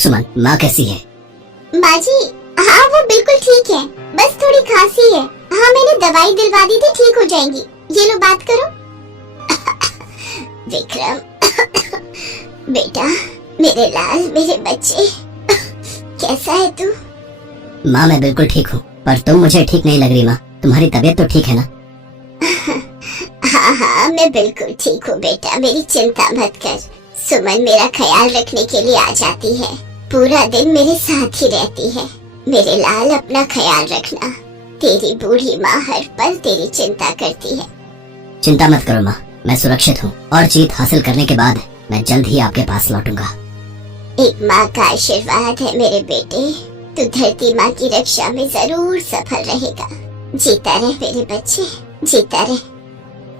सुमन, माँ कैसी है? माँ जी, हाँ वो बिल्कुल ठीक है, बस थोड़ी खांसी है। हाँ मैंने दवाई दिलवा दी थी, ठीक हो जाएंगी। ये लो बात करो। विक्रम बेटा, मेरे लाल, मेरे बच्चे, कैसा है तू? माँ मैं बिल्कुल ठीक हूँ, पर तुम मुझे ठीक नहीं लग रही माँ। तुम्हारी तबीयत तो ठीक है ना? हाँ हाँ मैं बिल्कुल ठीक हूँ बेटा, मेरी चिंता मत कर। सुमन मेरा ख्याल रखने के लिए आ जाती है, पूरा दिन मेरे साथ ही रहती है। मेरे लाल अपना ख्याल रखना, तेरी बूढ़ी माँ हर पल तेरी चिंता करती है। चिंता मत करो माँ, मैं सुरक्षित हूँ और जीत हासिल करने के बाद मैं जल्द ही आपके पास लौटूंगा। एक माँ का आशीर्वाद है मेरे बेटे, तू धरती माँ की रक्षा में जरूर सफल रहेगा। जीता रहे मेरे बच्चे, जीता रहे।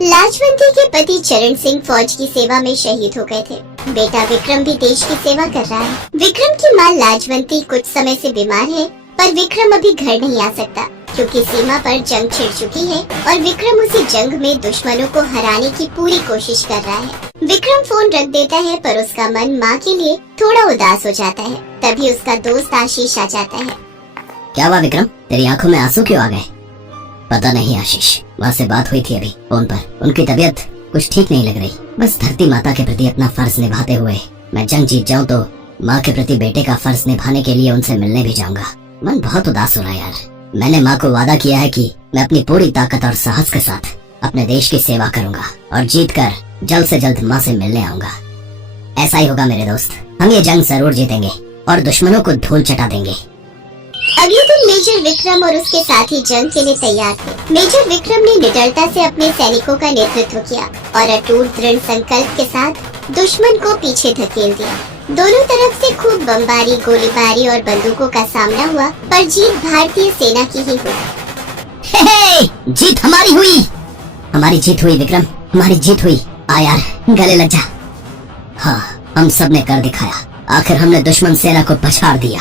लाजवंती के पति चरण सिंह फौज की सेवा में शहीद हो गए थे। बेटा विक्रम भी देश की सेवा कर रहा है। विक्रम की माँ लाजवंती कुछ समय से बीमार है, पर विक्रम अभी घर नहीं आ सकता क्योंकि सीमा पर जंग छिड़ चुकी है और विक्रम उसी जंग में दुश्मनों को हराने की पूरी कोशिश कर रहा है। विक्रम फोन रख देता है, पर उसका मन माँ के लिए थोड़ा उदास हो जाता है। तभी उसका दोस्त आशीष आ जाता है। क्या हुआ विक्रम, तेरी आंखों में आंसू क्यों आ गए? पता नहीं आशीष, माँ से बात हुई थी अभी फोन पर, उनकी तबीयत कुछ ठीक नहीं लग रही। बस धरती माता के प्रति अपना फर्ज निभाते हुए मैं जंग जीत जाऊँ तो माँ के प्रति बेटे का फर्ज निभाने के लिए उनसे मिलने भी जाऊंगा। मन बहुत उदास हो रहा है यार। मैंने माँ को वादा किया है कि मैं अपनी पूरी ताकत और साहस के साथ अपने देश की सेवा करूंगा और जीत कर जल्द से जल्द माँ से मिलने आऊंगा। ऐसा ही होगा मेरे दोस्त, हम ये जंग जरूर जीतेंगे और दुश्मनों को धूल चटा देंगे। अगले दिन मेजर विक्रम और उसके साथी जंग के लिए तैयार थे। मेजर विक्रम ने निडरता से अपने सैनिकों का नेतृत्व किया और अटूट दृढ़ संकल्प के साथ दुश्मन को पीछे धकेल दिया। दोनों तरफ से खूब बमबारी, गोलीबारी और बंदूकों का सामना हुआ, पर जीत भारतीय सेना की ही हुई। हे, जीत हमारी हुई, हमारी जीत हुई विक्रम, हमारी जीत हुई। आ यार गले लग जा। हाँ हम सब ने कर दिखाया, आखिर हमने दुश्मन सेना को पछाड़ दिया।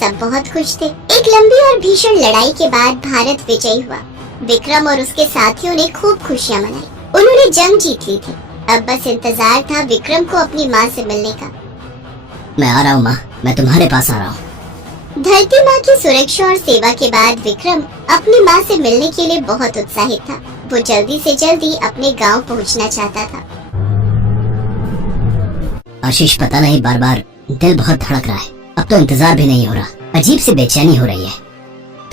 सब बहुत खुश थे। एक लंबी और भीषण लड़ाई के बाद भारत विजयी हुआ। विक्रम और उसके साथियों ने खूब खुशियां मनाई। उन्होंने जंग जीत ली थी। अब बस इंतजार था विक्रम को अपनी माँ से मिलने का। मैं आ रहा हूँ माँ, मैं तुम्हारे पास आ रहा हूँ। धरती माँ की सुरक्षा और सेवा के बाद विक्रम अपनी माँ से मिलने के लिए बहुत उत्साहित था। वो जल्दी से जल्दी अपने गांव पहुँचना चाहता था। आशीष पता नहीं, बार बार दिल बहुत धड़क रहा है। अब तो इंतजार भी नहीं हो रहा, अजीब सी बेचैनी हो रही है।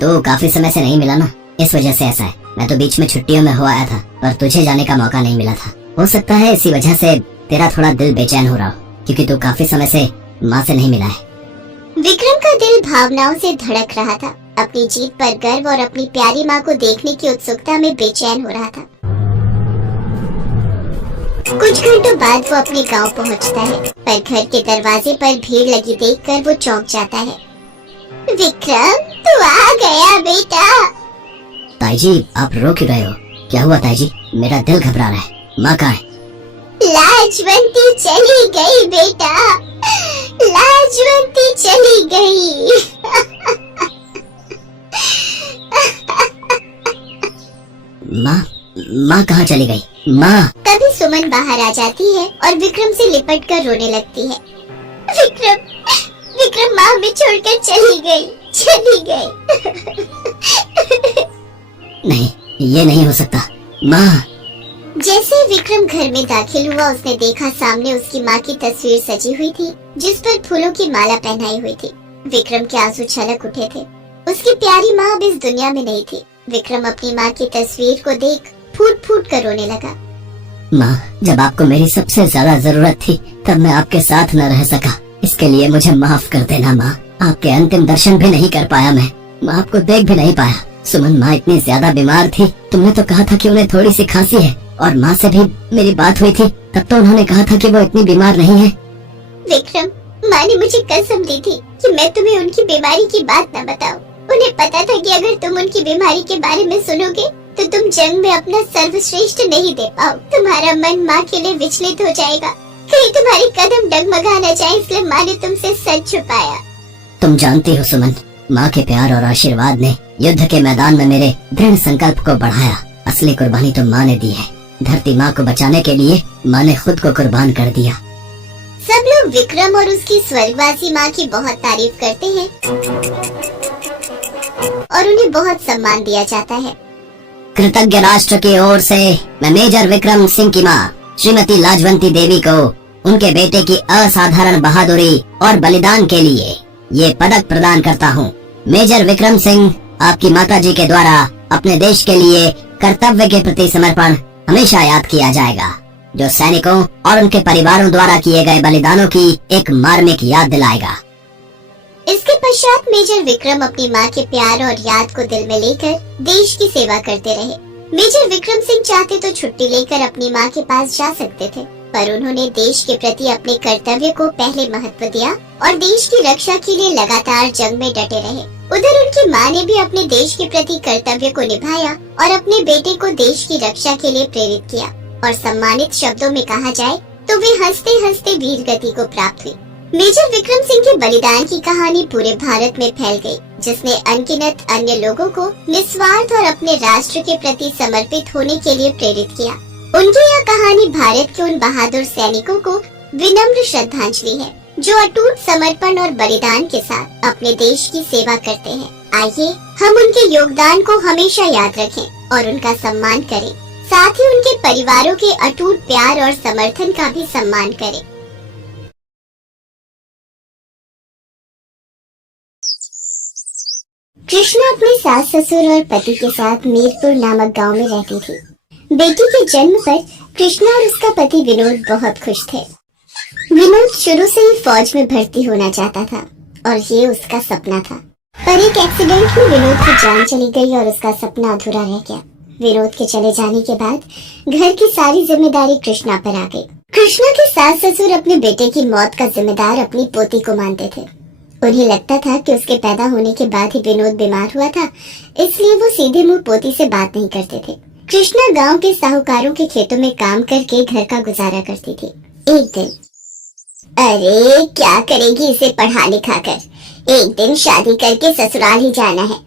तो काफी समय से नहीं मिला ना, इस वजह से ऐसा है। मैं तो बीच में छुट्टियों में हो आया था, पर तुझे जाने का मौका नहीं मिला था। हो सकता है इसी वजह से तेरा थोड़ा दिल बेचैन हो रहा हो, क्योंकि तू काफी समय से माँ से नहीं मिला है। विक्रम का दिल भावनाओं से धड़क रहा था। अपनी जीत पर गर्व और अपनी प्यारी माँ को देखने की उत्सुकता में बेचैन हो रहा था। कुछ घंटों बाद वो अपने गांव पहुंचता है, पर घर के दरवाजे पर भीड़ लगी देखकर वो चौंक जाता है। विक्रम, तू आ गया बेटा। ताई जी आप रो क्यों रहे हो? क्या हुआ ताई जी? मेरा दिल घबरा रहा है। माँ कहाँ है? लाजवंती चली गई बेटा, लाजवंती चली गई। माँ कहाँ चली गई? माँ। तभी सुमन बाहर आ जाती है और विक्रम से लिपट कर रोने लगती है। विक्रम माँ हमें छोड़कर चली गई। नहीं, ये नहीं हो सकता। माँ। जैसे विक्रम घर में दाखिल हुआ, उसने देखा सामने उसकी माँ की तस्वीर सजी हुई थी, जिस पर फूलों की माला पहनाई हुई थी। विक्रम के आंसू छलक उठे थे। उसकी प्यारी माँ अब इस दुनिया में नहीं थी। विक्रम अपनी माँ की तस्वीर को देख फूट फूट कर रोने लगा। माँ, जब आपको मेरी सबसे ज्यादा जरूरत थी तब मैं आपके साथ न रह सका, इसके लिए मुझे माफ कर देना माँ। आपके अंतिम दर्शन भी नहीं कर पाया मैं आपको देख भी नहीं पाया। सुमन माँ इतनी ज्यादा बीमार थी, तुमने तो कहा था कि उन्हें थोड़ी सी खांसी है, और माँ से भी मेरी बात हुई थी, तब तो उन्होंने कहा था कि वो इतनी बीमार नहीं है। विक्रम, माँ ने मुझे कसम दी थी कि मैं तुम्हें उनकी बीमारी की बात न बताऊं। उन्हें पता था कि अगर तुम उनकी बीमारी के बारे में सुनोगे तो तुम जंग में अपना सर्वश्रेष्ठ नहीं दे पाओ। तुम्हारा मन माँ के लिए विचलित हो जाएगा, कहीं तुम्हारी कदम डगमगा न जाए, इसलिए माँ ने तुमसे सच छुपाया। तुम जानती हो सुमन, माँ के प्यार और आशीर्वाद ने युद्ध के मैदान में मेरे दृढ़ संकल्प को बढ़ाया। असली कुर्बानी तो माँ ने दी है। धरती माँ को बचाने के लिए माँ ने खुद को कुर्बान कर दिया। सब लोग विक्रम और उसकी स्वर्गवासी माँ की बहुत तारीफ करते हैं और उन्हें बहुत सम्मान दिया जाता है। कृतज्ञ राष्ट्र की ओर से मैं मेजर विक्रम सिंह की माँ श्रीमती लाजवंती देवी को उनके बेटे की असाधारण बहादुरी और बलिदान के लिए ये पदक प्रदान करता हूँ। मेजर विक्रम सिंह, आपकी माताजी के द्वारा अपने देश के लिए कर्तव्य के प्रति समर्पण हमेशा याद किया जाएगा, जो सैनिकों और उनके परिवारों द्वारा किए गए बलिदानों की एक मार्मिक याद दिलाएगा। इसके पश्चात मेजर विक्रम अपनी माँ के प्यार और याद को दिल में लेकर देश की सेवा करते रहे। मेजर विक्रम सिंह चाहते तो छुट्टी लेकर अपनी माँ के पास जा सकते थे, पर उन्होंने देश के प्रति अपने कर्तव्य को पहले महत्व दिया और देश की रक्षा के लिए लगातार जंग में डटे रहे। उधर उनकी माँ ने भी अपने देश के प्रति कर्तव्य को निभाया और अपने बेटे को देश की रक्षा के लिए प्रेरित किया, और सम्मानित शब्दों में कहा जाए तो वे हंसते हंसते वीर गति को प्राप्त हुई। मेजर विक्रम सिंह के बलिदान की कहानी पूरे भारत में फैल गई, जिसने अनगिनत अन्य लोगों को निस्वार्थ और अपने राष्ट्र के प्रति समर्पित होने के लिए प्रेरित किया। उनकी यह कहानी भारत के उन बहादुर सैनिकों को विनम्र श्रद्धांजलि है, जो अटूट समर्पण और बलिदान के साथ अपने देश की सेवा करते हैं। आइए हम उनके योगदान को हमेशा याद रखें और उनका सम्मान करें, साथ ही उनके परिवारों के अटूट प्यार और समर्थन का भी सम्मान करें। कृष्णा अपने सास ससुर और पति के साथ मीरपुर नामक गांव में रहती थी। बेटी के जन्म पर कृष्णा और उसका पति विनोद बहुत खुश थे। विनोद शुरू से ही फौज में भर्ती होना चाहता था और ये उसका सपना था, पर एक एक्सीडेंट में विनोद की जान चली गई और उसका सपना अधूरा रह गया। विनोद के चले जाने के बाद घर की सारी जिम्मेदारी कृष्णा पर आ गई। कृष्णा के सास ससुर अपने बेटे की मौत का जिम्मेदार अपनी पोती को मानते थे। उन्हें लगता था कि उसके पैदा होने के बाद ही विनोद बीमार हुआ था, इसलिए वो सीधे मुंह पोती से बात नहीं करते थे। कृष्णा गांव के साहूकारों के खेतों में काम करके घर का गुजारा करती थी। एक दिन, अरे क्या करेगी इसे पढ़ा लिखा कर, एक दिन शादी करके ससुराल ही जाना है,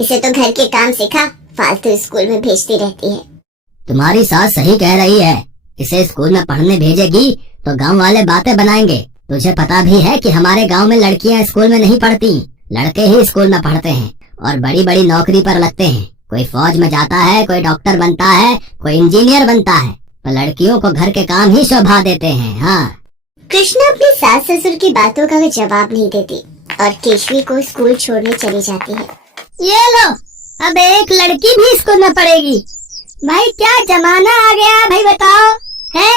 इसे तो घर के काम सिखा, फालतू स्कूल में भेजती रहती है। तुम्हारी सास सही कह रही है, इसे स्कूल में पढ़ने भेजेगी तो गांव वाले बातें बनाएंगे। तुझे पता भी है कि हमारे गांव में लड़कियां स्कूल में नहीं पढ़ती, लड़के ही स्कूल में पढ़ते हैं और बड़ी बड़ी नौकरी पर लगते हैं। कोई फौज में जाता है, कोई डॉक्टर बनता है, कोई इंजीनियर बनता है, तो लड़कियों को घर के काम ही शोभा देते हैं। हाँ। कृष्णा अपने सास ससुर की बातों का जवाब नहीं देती और केशवी को स्कूल छोड़ने चली जाती है। ये लो, अब एक लड़की भी स्कूल में पढ़ेगी। भाई क्या जमाना आ गया भाई, बताओ है?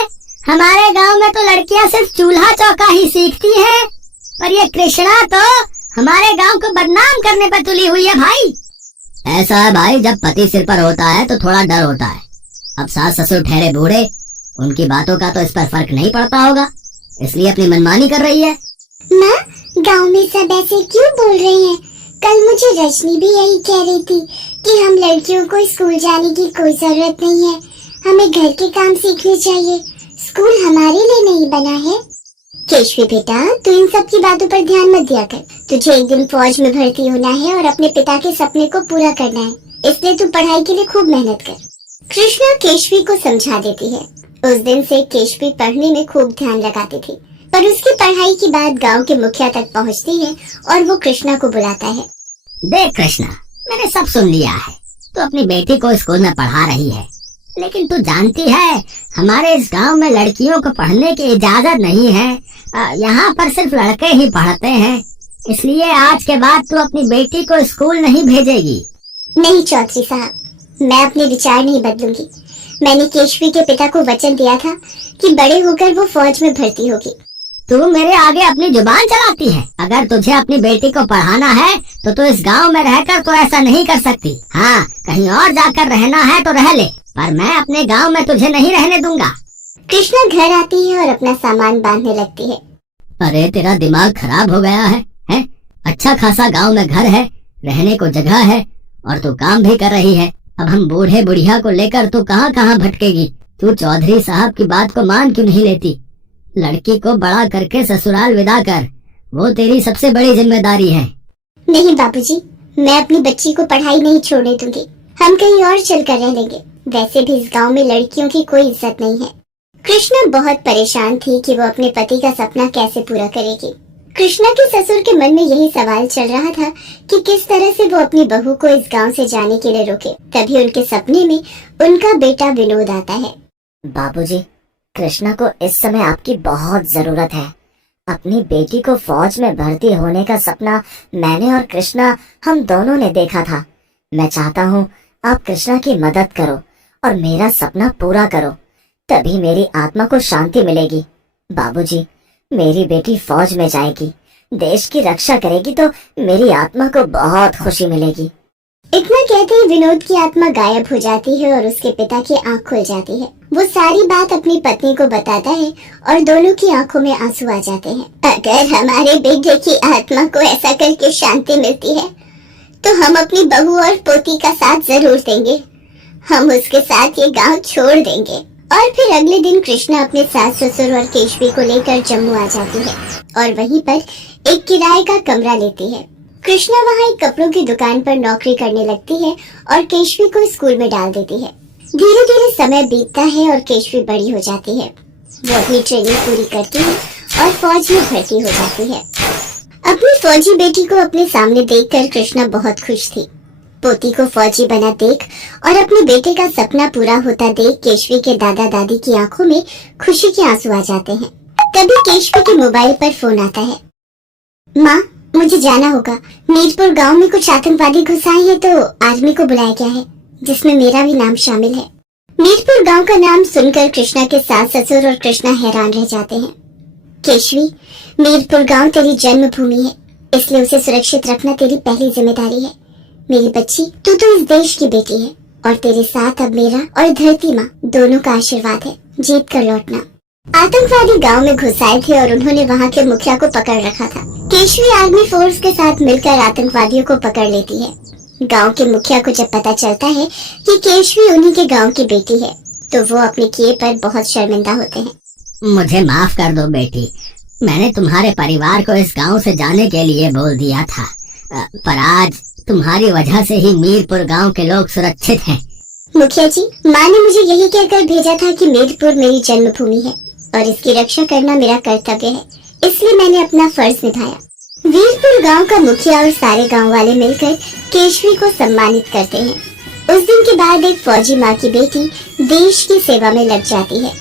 हमारे गांव में तो लड़कियां सिर्फ चूल्हा चौका ही सीखती हैं, पर ये कृष्णा तो हमारे गांव को बदनाम करने पर तुली हुई है भाई। ऐसा है भाई, जब पति सिर पर होता है तो थोड़ा डर होता है। अब सास ससुर ठहरे बूढ़े, उनकी बातों का तो इस पर फर्क नहीं पड़ता होगा, इसलिए अपनी मनमानी कर रही है। माँ, गांव में सब ऐसे क्यों बोल रहे हैं? कल मुझे रजनी भी यही कह रही थी कि हम लड़कियों को स्कूल जाने की कोई जरूरत नहीं है, हमें घर के काम सीखने चाहिए, स्कूल हमारे लिए नहीं बना है। केशवी बेटा, तू इन सब की बातों पर ध्यान मत दिया कर। तुझे एक दिन फौज में भर्ती होना है और अपने पिता के सपने को पूरा करना है, इसलिए तू पढ़ाई के लिए खूब मेहनत कर। कृष्णा केशवी को समझा देती है। उस दिन से केशवी पढ़ने में खूब ध्यान लगाती थी, पर उसकी पढ़ाई की बात गांव के मुखिया तक पहुंचती है और वो कृष्णा को बुलाता है। देख कृष्णा, मैंने सब सुन लिया है, तू अपनी बेटी को स्कूल में पढ़ा रही है, लेकिन तू जानती है हमारे इस गांव में लड़कियों को पढ़ने की इजाजत नहीं है। यहाँ पर सिर्फ लड़के ही पढ़ते हैं, इसलिए आज के बाद तू अपनी बेटी को स्कूल नहीं भेजेगी। नहीं चौधरी साहब, मैं अपने विचार नहीं बदलूंगी। मैंने केशवी के पिता को वचन दिया था कि बड़े होकर वो फौज में भर्ती होगी। तू मेरे आगे अपनी जुबान चलाती है। अगर तुझे अपनी बेटी को पढ़ाना है तो तू इस गांव में रहकर तो ऐसा नहीं कर सकती। हाँ, कहीं और जाकर रहना है तो रह ले, पर मैं अपने गांव में तुझे नहीं रहने दूंगा। कृष्णा घर आती है और अपना सामान बांधने लगती है। अरे तेरा दिमाग खराब हो गया है? अच्छा खासा गांव में घर है, रहने को जगह है और तू काम भी कर रही है। अब हम बूढ़े बुढ़िया को लेकर तू कहाँ कहाँ भटकेगी? तू चौधरी साहब की बात को मान क्यों नहीं लेती? लड़की को बड़ा करके ससुराल विदा कर, वो तेरी सबसे बड़ी जिम्मेदारी है। नहीं बाबूजी, मैं अपनी बच्ची को पढ़ाई नहीं छोड़ने दूंगी। हम कहीं और चल कर रह लेंगे। वैसे भी इस गांव में लड़कियों की कोई इज्जत नहीं है। कृष्णा बहुत परेशान थी कि वो अपने पति का सपना कैसे पूरा करेगी। कृष्णा के ससुर के मन में यही सवाल चल रहा था कि किस तरह से वो अपनी बहू को इस गांव से जाने के लिए रोके। तभी उनके सपने में उनका बेटा विनोद आता है। बाबूजी, कृष्णा को इस समय आपकी बहुत जरूरत है। अपनी बेटी को फौज में भर्ती होने का सपना मैंने और कृष्णा हम दोनों ने देखा था। मैं चाहता हूँ आप कृष्णा की मदद करो और मेरा सपना पूरा करो, तभी मेरी आत्मा को शांति मिलेगी। बाबूजी, मेरी बेटी फौज में जाएगी, देश की रक्षा करेगी तो मेरी आत्मा को बहुत खुशी मिलेगी। इतना कहते ही विनोद की आत्मा गायब हो जाती है और उसके पिता की आंख खुल जाती है। वो सारी बात अपनी पत्नी को बताता है और दोनों की आंखों में आंसू आ जाते हैं। अगर हमारे बेटे की आत्मा को ऐसा करके शांति मिलती है तो हम अपनी बहू और पोती का साथ जरूर देंगे। हम उसके साथ ये गांव छोड़ देंगे। और फिर अगले दिन कृष्णा अपने सास ससुर और केशवी को लेकर जम्मू आ जाती है और वहीं पर एक किराए का कमरा लेती है। कृष्णा वहाँ एक कपड़ों की दुकान पर नौकरी करने लगती है और केशवी को स्कूल में डाल देती है। धीरे धीरे समय बीतता है और केशवी बड़ी हो जाती है। वो अपनी ट्रेनिंग पूरी करती है और फौज में भर्ती हो जाती है। अपनी फौजी बेटी को अपने सामने देखकर कृष्णा बहुत खुश थी। पोती को फौजी बना देख और अपने बेटे का सपना पूरा होता देख केशवी के दादा दादी की आंखों में खुशी के आंसू आ जाते हैं। तभी केशवी के मोबाइल पर फोन आता है। माँ, मुझे जाना होगा। मीरपुर गांव में कुछ आतंकवादी घुस आए हैं तो आर्मी को बुलाया गया है, जिसमें मेरा भी नाम शामिल है। मीरपुर गांव का नाम सुनकर कृष्णा के सास ससुर और कृष्णा हैरान रह जाते हैं। केशवी, मीरपुर गांव तेरी जन्मभूमि है, इसलिए उसे सुरक्षित रखना तेरी पहली जिम्मेदारी है। मेरी बच्ची, तू तो इस देश की बेटी है और तेरे साथ अब मेरा और धरती माँ दोनों का आशीर्वाद है। जीत कर लौटना। आतंकवादी गांव में घुस आए थे और उन्होंने वहाँ के मुखिया को पकड़ रखा था। केशवी आर्मी फोर्स के साथ मिलकर आतंकवादियों को पकड़ लेती है। गांव के मुखिया को जब पता चलता है कि केशवी उन्हीं के गांव की बेटी है तो वो अपने किए पर बहुत शर्मिंदा होते हैं। मुझे माफ कर दो बेटी, मैंने तुम्हारे परिवार को इस गांव से जाने के लिए बोल दिया था, पर आज तुम्हारी वजह से ही मीरपुर गांव के लोग सुरक्षित हैं। मुखिया जी, माँ ने मुझे यही कहकर भेजा था कि मीरपुर मेरी जन्मभूमि है और इसकी रक्षा करना मेरा कर्तव्य है, इसलिए मैंने अपना फर्ज निभाया। वीरपुर गांव का मुखिया और सारे गांव वाले मिलकर केशवी को सम्मानित करते हैं। उस दिन के बाद एक फौजी माँ की बेटी देश की सेवा में लग जाती है।